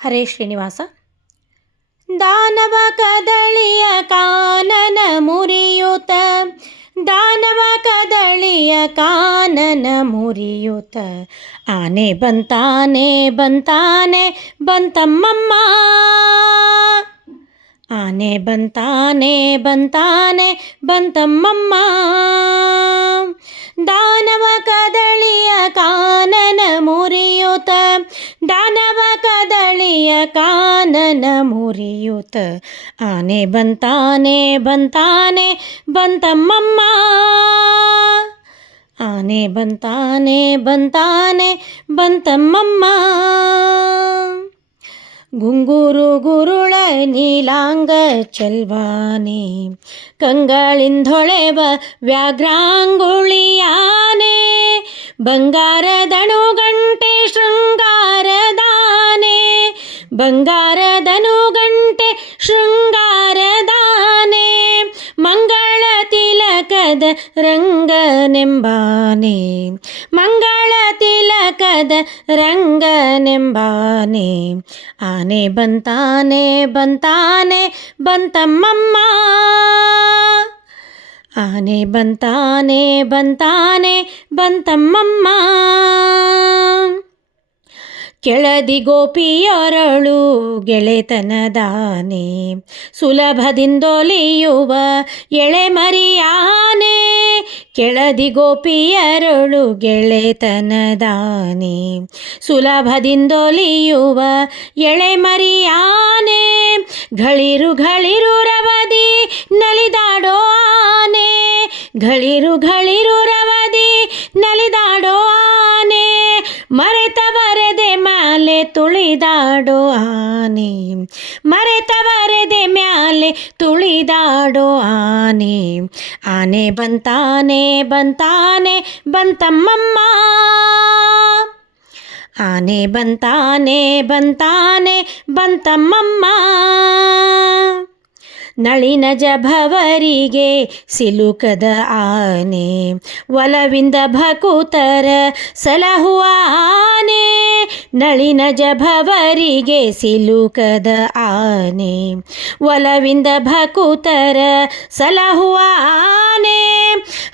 ಹರೇ ಶ್ರೀನಿವಾಸ. ದಾನವ ಕದಳಿಯ ಕಾನನ ಮುರಿಯುತ, ದಾನವ ಕದಳಿಯ ಕಾನನ ಮುರಿಯುತ, ಆನೆ ಬಂತಾನೆ ಬಂತಾನೆ ಬಂತಮ್ಮಮ್ಮ, ಆನೆ ಬಂತಾನೆ ಬಂತಾನೆ ಬಂತಮ್ಮಮ್ಮ. ದಾನವ ಕದಳಿಯ ಕಾನನ ಮುರಿಯುತ, ದಾನವ ಕದಳಿಯ ಕಾನನ ಮುರಿಯುತ, ಆನೆ ಬಂತಾನೆ ಬಂತಾನೆ ಬಂತಮ್ಮಮ್ಮ, ಆನೆ ಬಂತಾನೆ ಬಂತಾನೆ ಬಂತಮ್ಮಮ್ಮ. ಗುಂಗುರು ಗುರುಳ ನೀಲಾಂಗ ಚೆಲ್ವಾನೆ, ಕಂಗಳಿಂದೊಳೆವ ವ್ಯಾಘ್ರಾಂಗುಳಿಯಾನೆ, ಬಂಗಾರದನು ಗಂಟೆ ಶೃಂಗಾರದಾನೆ, ಬಂಗಾರದನು ಗಂಟೆ ಶೃಂಗಾರದಾನೆ, ಮಂಗಳ ತಿಲಕದ ರಂಗನೆಂಬಾನೆ, ಮಂಗಳ ತಿಲಕದ ರಂಗನೆಂಬಾನೆ, ಆನೆ ಬಂತಾನೆ ಬಂತಾನೆ ಬಂತಮ್ಮಮ್ಮ, ಆನೆ ಬಂತಾನೆ ಬಂತಾನೆ ಬಂತಮ್ಮಮ್ಮ. ಕೆಳದಿ ಗೋಪಿಯರಳು ಗೆಳೆತನದಾನೆ, ಸುಲಭದಿಂದೊಲಿಯುವ ಎಳೆಮರಿಯಾನೆ, ಕೆಳದಿ ಗೋಪಿಯರಳು ಗೆಳೆತನದಾನೆ, ಸುಲಭದಿಂದೊಲಿಯುವ ಎಳೆಮರಿಯಾನೆ, ಘಳಿರು ಘಳಿರು ರವದಿ ನಲಿದಾಡೋ ಆನೆ, ಘಳಿರು ಘಳಿರು ರವದಿ ನಲಿದಾಡೋ ಆನೆ, ಮರೆತವರದೆ ಮ್ಯಾಲೆ ತುಳಿದಾಡೋ ಆನೆ, ಮರೆತವರದೆ ಮ್ಯಾಲೆ ತುಳಿದಾಡೋ ಆನೆ, ಆನೆ ಬಂತಾನೆ ಬಂತಾನೆ ಬಂತಮ್ಮಮ್ಮ, ಆನೆ ಬಂತಾನೆ ಬಂತಾನೆ ಬಂತಮ್ಮಮ್ಮ. ನಳಿನ ಜಭವರಿಗೆ ಸಿಲುಕದ ಆನೆ, ಒಲವಿಂದ ಭಕುತರ ಸಲಹುವ ಆನೆ, ನಳಿನ ಜಭವರಿಗೆ ಸಿಲುಕದ ಆನೆ, ಒಲವಿಂದ ಭಕುತರ ಸಲಹುವ ಆನೆ,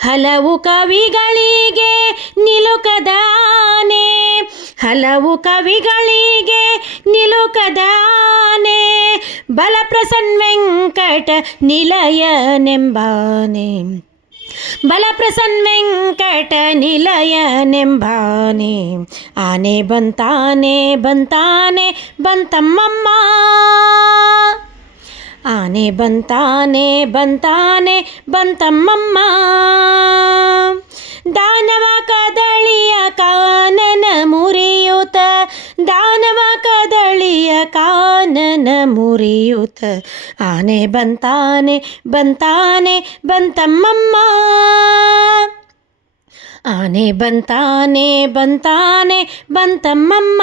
ಹಲವು ಕವಿಗಳಿಗೆ ನಿಲುಕದ ಆನೆ, ಹಲವು ಕವಿಗಳಿಗೆ ನಿಲುಕದ ಆನೆ, ಬಲಪ್ರಸನ್ನ ವೆಂಕಟ ನಿಲಯನೆಂಬಾನೆ, ಬಲಪ್ರಸನ್ನ ವೆಂಕಟ ನಿಲಯನೆಂಬಾನೆ, ಆನೆ ಬಂತಾನೆ ಬಂತಾನೆ ಬಂತಮ್ಮಮ್ಮ, ಆನೆ ಬಂತಾನೆ ಬಂತಾನೆ ಬಂತಮ್ಮಮ್ಮ. ದಾನವ ಕದಳಿಯ ಕಾನನ ಮುರಿಯುತ, ದಾನವ ಕದಳಿಯ ಕಾನನ ಮುರಿಯುತ, ಆನೆ ಬಂತಾನೆ ಬಂತಾನೆ ಬಂತಮ್ಮಮ್ಮ, ಆನೆ ಬಂತಾನೆ ಬಂತಾನೆ ಬಂತಮ್ಮಮ್ಮ.